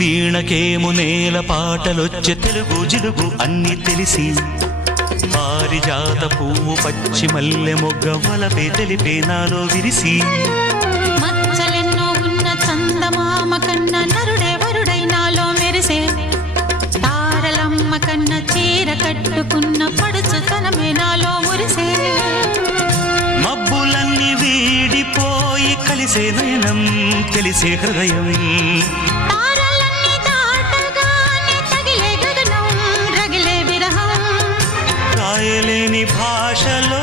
వీణకేము నేల పాటలొచ్చే తెలుగు జిలుగు అన్ని తెలిసి పారిజాత పువ్వు పచ్చి మల్లె మొగ్గ వలపే తెలిపే నాలో విరిసి మచ్చలెన్నో ఉన్న చందమామ కన్న నరుడే వరుడై నాలో మెరిసే తారలమ్మ కన్న చీర కట్టుకున్న పడుచుతనమే నాలో మురిసే మబ్బులన్నీ వీడిపోయి కలిసే నయనం తెలిసే హృదయం తారలన్నీ దాటగానే తగిలే గగనం రగిలే విరహం రాయలేని భాషలో